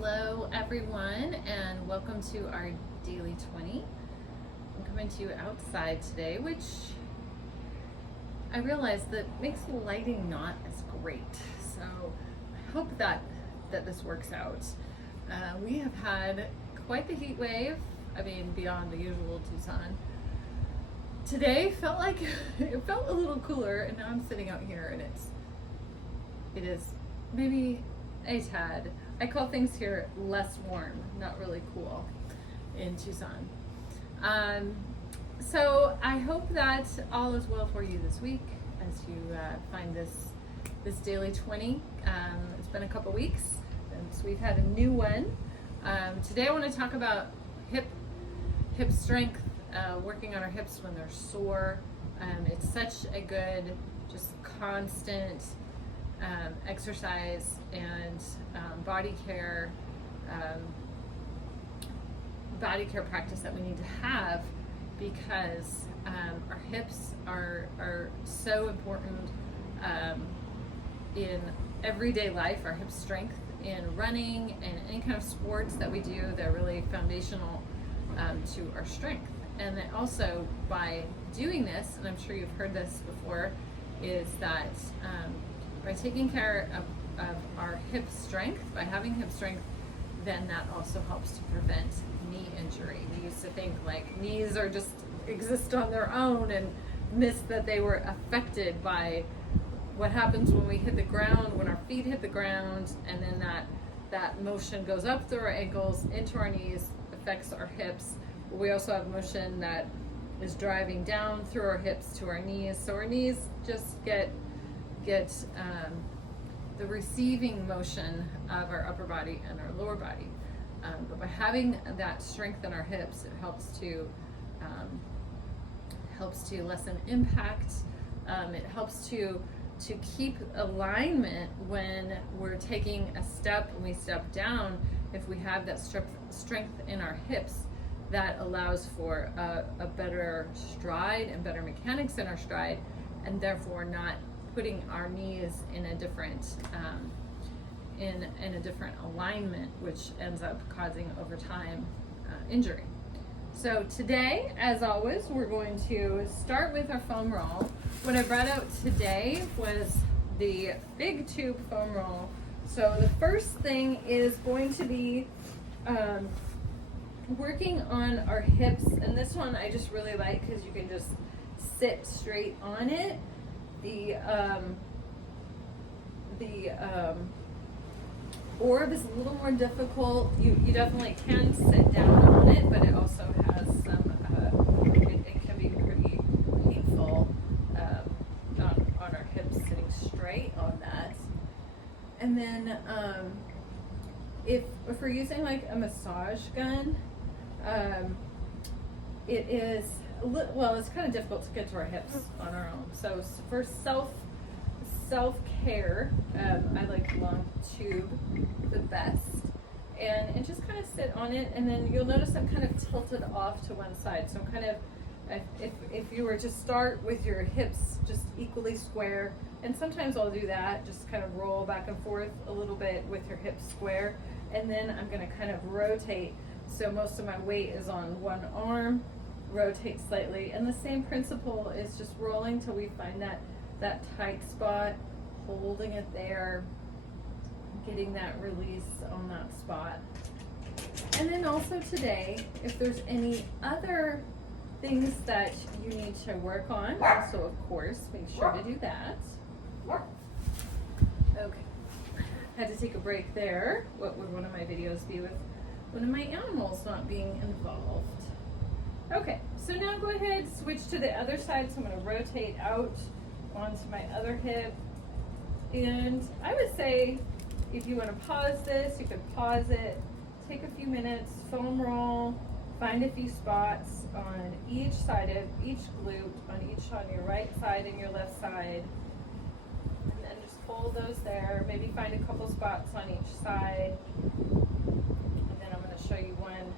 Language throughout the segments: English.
Hello everyone and welcome to our Daily 20. I'm coming to you outside today, which I realize that makes the lighting not as great. So I hope that this works out. We have had quite the heat wave, beyond the usual Tucson. Today felt like it felt a little cooler, and now I'm sitting out here and it is maybe a tad. I call things here less warm, not really cool in Tucson. So I hope that all is well for you this week as you find this Daily 20. It's been a couple weeks since we've had a new one. Today I want to talk about hip strength, working on our hips when they're sore. It's such a good, just constant exercise and body care practice that we need to have, because our hips are so important in everyday life. Our hip strength in running and any kind of sports that we do, they're really foundational to our strength. And then also by doing this, and I'm sure you've heard this before, is that by taking care of our hip strength, by having hip strength, then that also helps to prevent knee injury. We used to think like knees are just exist on their own and miss that they were affected by what happens when we hit the ground, when our feet hit the ground, and then that motion goes up through our ankles into our knees, affects our hips. But we also have motion that is driving down through our hips to our knees, so our knees just get the receiving motion of our upper body and our lower body. But by having that strength in our hips, it helps to lessen impact. It helps to keep alignment when we're taking a step and we step down. If we have that strength in our hips, that allows for a better stride and better mechanics in our stride, and therefore not putting our knees in a different alignment, which ends up causing over time injury. So today, as always, we're going to start with our foam roll. What I brought out today was the big tube foam roll. So the first thing is going to be working on our hips, and this one I just really like because you can just sit straight on it. The orb is a little more difficult. You definitely can sit down on it, but it also has some, it can be pretty painful on our hips sitting straight on that. And then if we're using like a massage gun, it is, well, it's kind of difficult to get to our hips on our own. So for self-care, I like long tube the best, and just kind of sit on it, and then you'll notice I'm kind of tilted off to one side. So I'm kind of, if you were to start with your hips just equally square, and sometimes I'll do that, just kind of roll back and forth a little bit with your hips square, and then I'm going to kind of rotate. So most of my weight is on one arm, rotate slightly, and the same principle is just rolling till we find that tight spot, holding it there, getting that release on that spot. And then also today, if there's any other things that you need to work on, also of course, make sure to do that. Okay, had to take a break there. What would one of my videos be with one of my animals not being involved? Okay, so now go ahead, switch to the other side. So I'm going to rotate out onto my other hip. And I would say if you want to pause this, you could pause it, take a few minutes, foam roll, find a few spots on each side of each glute, on your right side and your left side. And then just hold those there. Maybe find a couple spots on each side. And then I'm going to show you one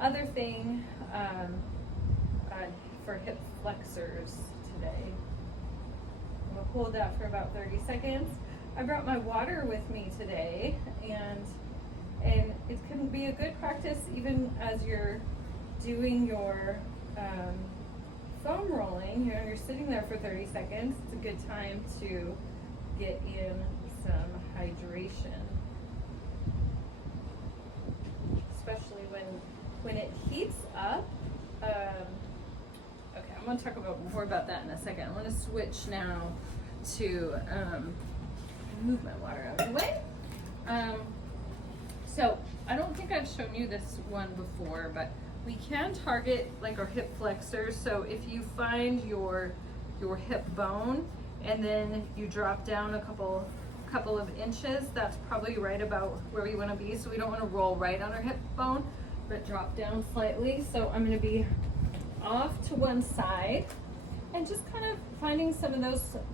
other thing for hip flexors today. I'm going to hold that for about 30 seconds. I brought my water with me today, and And it can be a good practice even as you're doing your foam rolling. You know, you're sitting there for 30 seconds. It's a good time to get in some hydration, especially when it heats up. Okay, I'm going to talk more about that in a second. I'm going to switch now to move my water out of the way. So I don't think I've shown you this one before, but we can target like our hip flexors. So if you find your hip bone and then you drop down a couple of inches, that's probably right about where we want to be. So we don't want to roll right on our hip bone, but drop down slightly. So I'm going to be off to one side and just kind of finding some of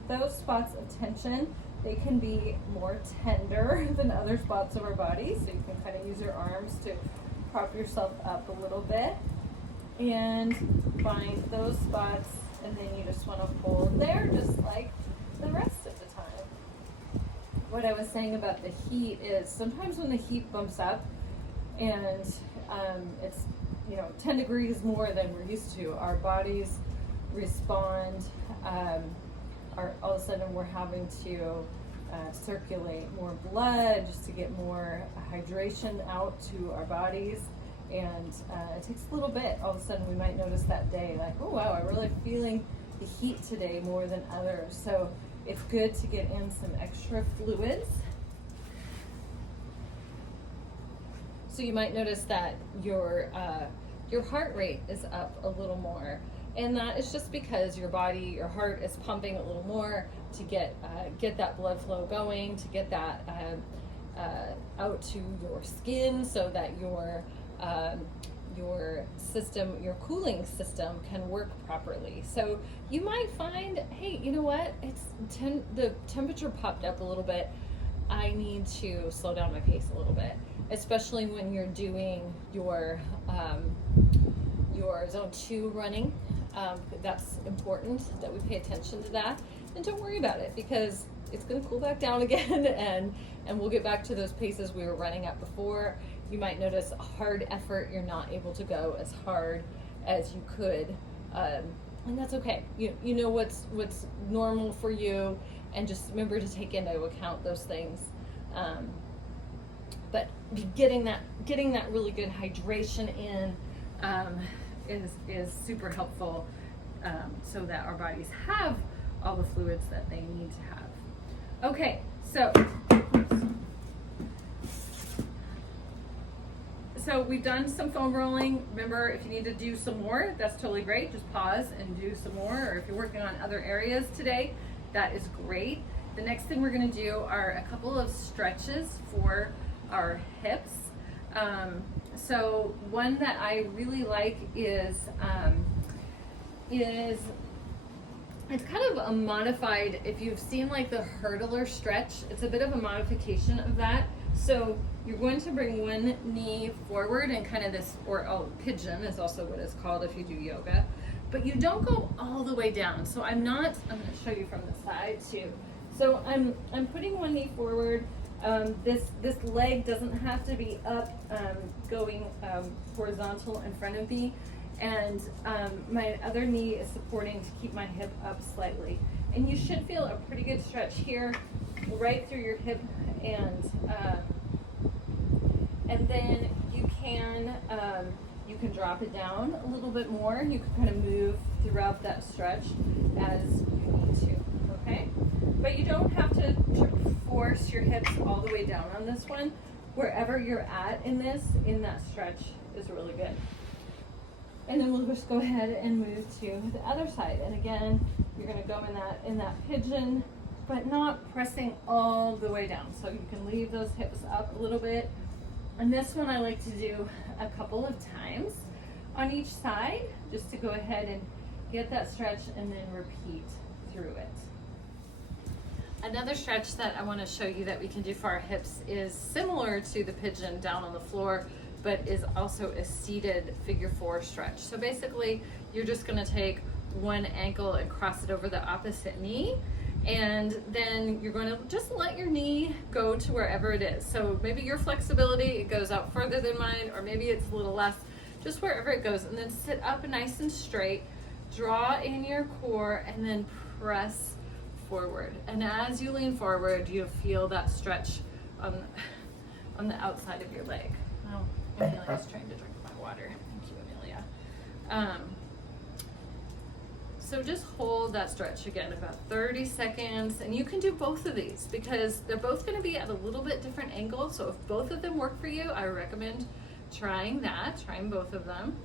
those spots of tension. They can be more tender than other spots of our body, so you can kind of use your arms to prop yourself up a little bit and find those spots, and then you just want to hold there just like the rest of the time. What I was saying about the heat is sometimes when the heat bumps up and it's 10 degrees more than we're used to, our bodies respond. All of a sudden we're having to circulate more blood just to get more hydration out to our bodies, and it takes a little bit. All of a sudden we might notice that day like, oh wow, I'm really feeling the heat today more than others. So it's good to get in some extra fluids. So you might notice that your heart rate is up a little more. And that is just because your heart is pumping a little more to get that blood flow going, to get that out to your skin, so that your system, your cooling system, can work properly. So you might find, hey, you know what? The temperature popped up a little bit. I need to slow down my pace a little bit, especially when you're doing your zone 2 running. That's important that we pay attention to that, and don't worry about it because it's going to cool back down again, and we'll get back to those paces we were running at before. You might notice a hard effort, you're not able to go as hard as you could, and that's okay. You know what's normal for you, and just remember to take into account those things. But getting that really good hydration in is super helpful, so that our bodies have all the fluids that they need to have. Okay, so we've done some foam rolling. Remember, if you need to do some more, that's totally great. Just pause and do some more, or if you're working on other areas today, that is great. The next thing we're going to do are a couple of stretches for our hips. So one that I really like is it's kind of a modified, if you've seen like the hurdler stretch, it's a bit of a modification of that. So you're going to bring one knee forward and kind of this, or pigeon is also what it's called if you do yoga, but you don't go all the way down. So I'm going to show you from the side too. So I'm putting one knee forward. This leg doesn't have to be up, going horizontal in front of me, and my other knee is supporting to keep my hip up slightly. And you should feel a pretty good stretch here, right through your hip, and then you can drop it down a little bit more. You can kind of move throughout that stretch as you need to. Okay, but you don't have to force your hips all the way down on this one. Wherever you're at in that stretch is really good. And then we'll just go ahead and move to the other side. And again, you're going to go in that pigeon, but not pressing all the way down. So you can leave those hips up a little bit. And this one I like to do a couple of times on each side, just to go ahead and get that stretch and then repeat through it. Another stretch that I want to show you that we can do for our hips is similar to the pigeon down on the floor, but is also a seated figure 4 stretch. So basically, you're just going to take one ankle and cross it over the opposite knee, And then you're going to just let your knee go to wherever it is. So maybe your flexibility, it goes out further than mine, or maybe it's a little less, just wherever it goes. And then sit up nice and straight, draw in your core, and then press forward. And as you lean forward, you feel that stretch on the outside of your leg. Oh, Amelia's trying to drink my water. Thank you, Amelia. So just hold that stretch again, about 30 seconds, and you can do both of these because they're both going to be at a little bit different angles. So if both of them work for you, I recommend trying both of them.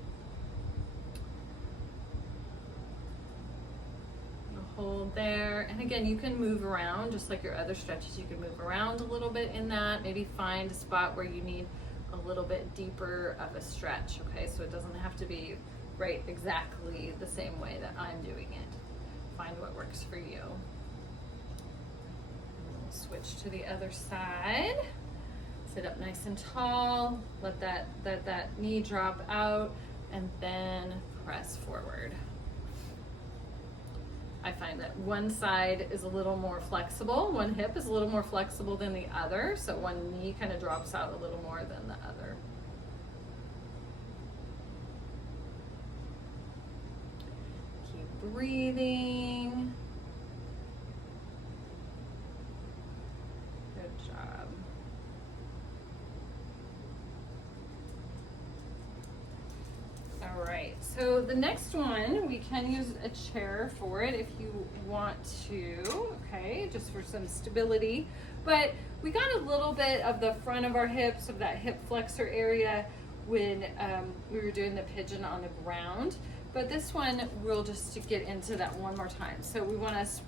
Hold there, and again, you can move around just like your other stretches. You can move around a little bit in that, maybe find a spot where you need a little bit deeper of a stretch, okay? So it doesn't have to be right exactly the same way that I'm doing it. Find what works for you. And we'll switch to the other side. Sit up nice and tall, let that knee drop out, and then press forward. I find that one side is a little more flexible, one hip is a little more flexible than the other, so one knee kind of drops out a little more than the other. Keep breathing. Good job. All right, so the next one, we can use a chair for it if you want to, okay, just for some stability. But we got a little bit of the front of our hips, of that hip flexor area when we were doing the pigeon on the ground. But this one, we'll just get into that one more time. So we want us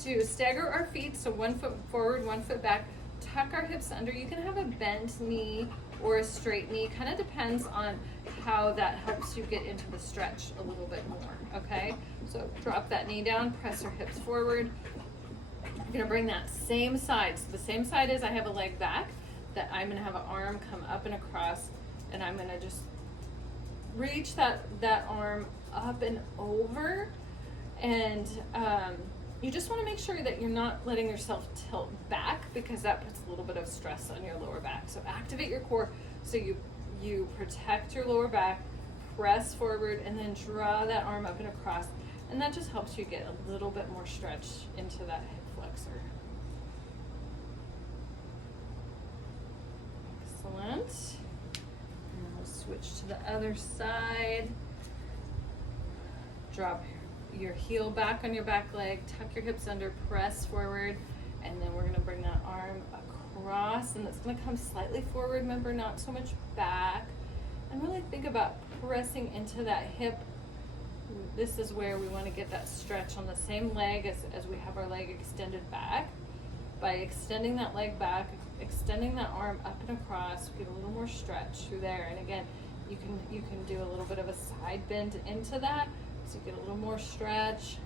to stagger our feet, so 1 foot forward, 1 foot back, tuck our hips under. You can have a bent knee or a straight knee, kind of depends on how that helps you get into the stretch a little bit more, okay? So drop that knee down, press your hips forward. You're gonna bring that same side, so the same side as I have a leg back, that I'm gonna have an arm come up and across, and I'm gonna just reach that arm up and over, and you just want to make sure that you're not letting yourself tilt back because that puts a little bit of stress on your lower back. So activate your core so you protect your lower back, press forward, and then draw that arm up and across, and that just helps you get a little bit more stretch into that hip flexor. Excellent. And then we'll switch to the other side. Drop your heel back on your back leg, tuck your hips under, press forward, and then we're going to bring that arm across, and it's going to come slightly forward, remember, not so much back, and really think about pressing into that hip. This is where we want to get that stretch on the same leg as we have our leg extended back. By extending that leg back, extending that arm up and across, we get a little more stretch through there. And again, you can do a little bit of a side bend into that, so you get a little more stretch.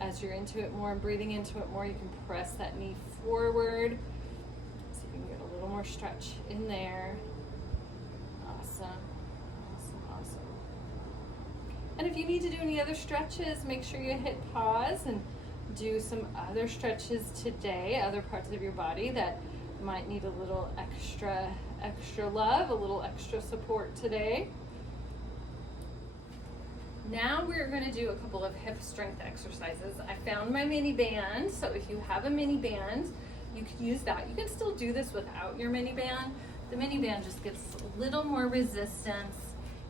As you're into it more and breathing into it more, you can press that knee forward, so you can get a little more stretch in there. Awesome, awesome, awesome. And if you need to do any other stretches, make sure you hit pause and do some other stretches today, other parts of your body that might need a little extra love, a little extra support today. Now we're going to do a couple of hip strength exercises. I found my mini band, so if you have a mini band, you can use that. You can still do this without your mini band. The mini band just gives a little more resistance.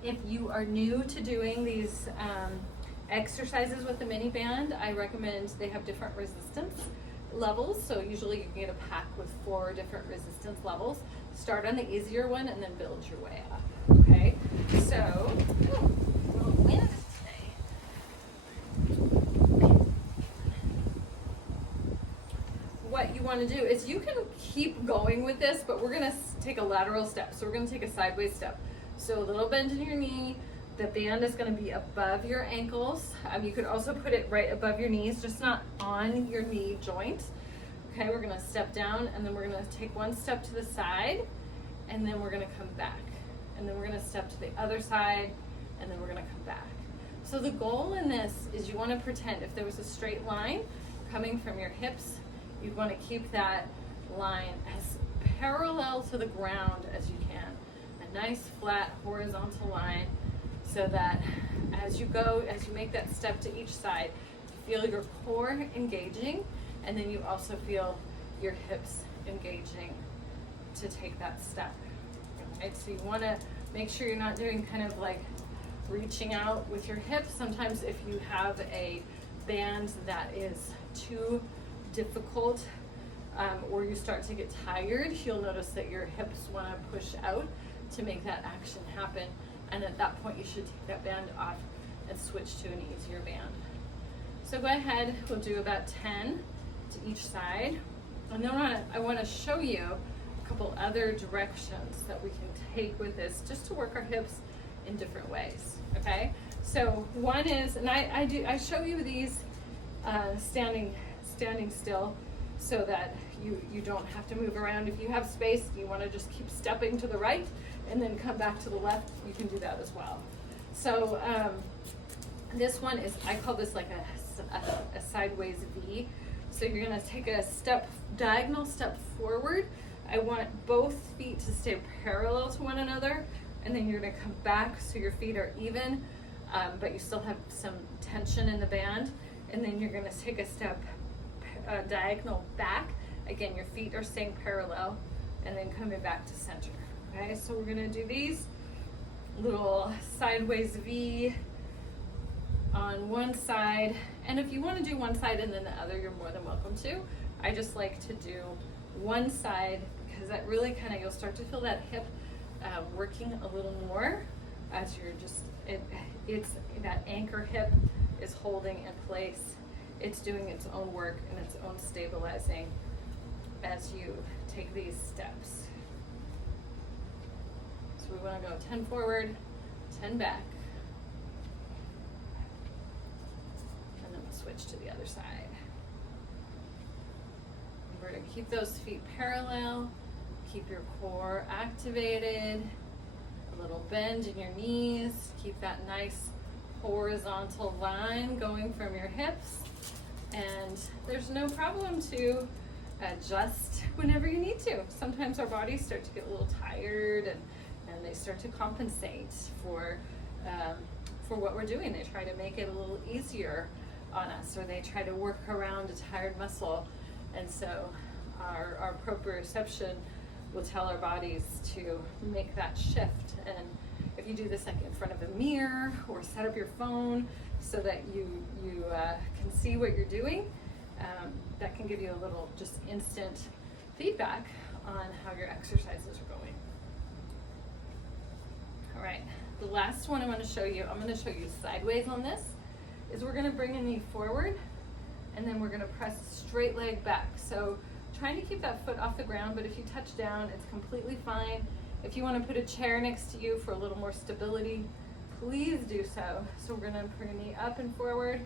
If you are new to doing these exercises with the mini band, I recommend they have different resistance levels. So usually you can get a pack with 4 different resistance levels. Start on the easier one and then build your way up. Okay, so a little wind today. What you want to do is you can keep going with this, but we're going to take a lateral step. So we're going to take a sideways step. So a little bend in your knee. The band is going to be above your ankles. You could also put it right above your knees, just not on your knee joint. Okay, we're going to step down, and then we're going to take one step to the side, and then we're going to come back. And then we're going to step to the other side, and then we're going to come back. So the goal in this is you want to pretend if there was a straight line coming from your hips, you want to keep that line as parallel to the ground as you can. A nice flat horizontal line, so that as you make that step to each side, you feel your core engaging, and then you also feel your hips engaging to take that step. Right? So you want to make sure you're not doing kind of like reaching out with your hips. Sometimes if you have a band that is too difficult, or you start to get tired, you'll notice that your hips want to push out to make that action happen. And at that point, you should take that band off and switch to an easier band. So go ahead, we'll do about 10 to each side. And then I want to show you a couple other directions that we can take with this, just to work our hips in different ways, okay? So one is, and I show you these standing still, so that you don't have to move around. If you have space, you want to just keep stepping to the right and then come back to the left, you can do that as well. So this one is, I call this like a sideways V. So you're going to take a diagonal step forward. I want both feet to stay parallel to one another, and then you're going to come back so your feet are even, but you still have some tension in the band. And then you're going to take a step diagonal back. Again, your feet are staying parallel, and then coming back to center. Okay, so we're going to do these little sideways V on one side. And if you want to do one side and then the other, you're more than welcome to. I just like to do one side, because that really kind of, you'll start to feel that hip working a little more as you're just, it's that anchor hip is holding in place. It's doing its own work and its own stabilizing as you take these steps. So we want to go 10 forward, 10 back. And then we'll switch to the other side. We're going to keep those feet parallel, keep your core activated, a little bend in your knees, keep that nice horizontal line going from your hips. And there's no problem to adjust whenever you need to. Sometimes our bodies start to get a little tired, and they start to compensate for what we're doing. They try to make it a little easier on us, or they try to work around a tired muscle. And so our proprioception will tell our bodies to make that shift. And if you do this like in front of a mirror, or set up your phone so that you can see what you're doing, that can give you a little just instant feedback on how your exercises are going. All right, the last one I'm going to show you sideways on this, is we're going to bring a knee forward, and then we're going to press straight leg back. So trying to keep that foot off the ground, but if you touch down, it's completely fine. If you want to put a chair next to you for a little more stability, please do so. So we're going to bring a knee up and forward,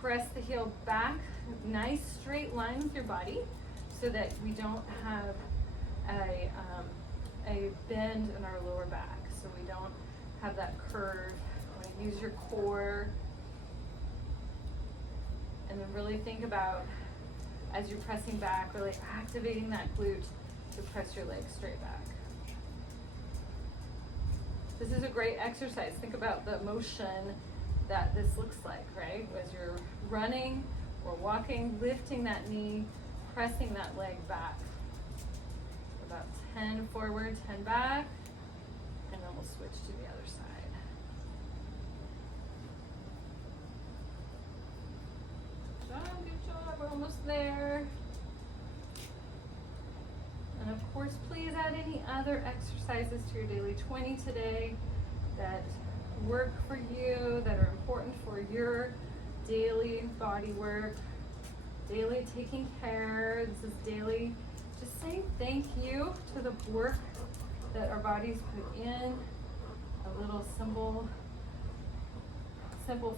press the heel back, nice straight line with your body, so that we don't have a bend in our lower back, so we don't have that curve. You want to use your core, and then really think about, as you're pressing back, really activating that glute to press your legs straight back. This is a great exercise. Think about the motion that this looks like, right? As you're running or walking, lifting that knee, pressing that leg back. About 10 forward, 10 back, and then we'll switch to the other side. Good job, we're almost there. And of course, please add any other exercises to your daily 20 today that work for you, that are important for your daily body work, daily taking care. This is daily just saying thank you to the work that our bodies put in. A little simple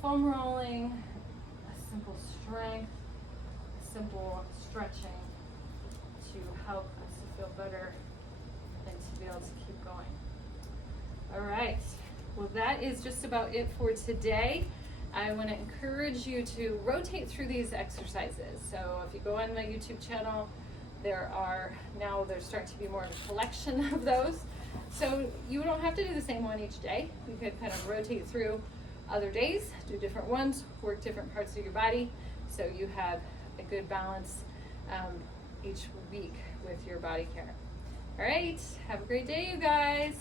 foam rolling, a simple strength, a simple stretching to help us to feel better and to be able to keep going. All right, well, that is just about it for today. I want to encourage you to rotate through these exercises. So if you go on my YouTube channel, there's starting to be more of a collection of those. So you don't have to do the same one each day. You could kind of rotate through other days, do different ones, work different parts of your body, so you have a good balance each week with your body care. All right, have a great day, you guys.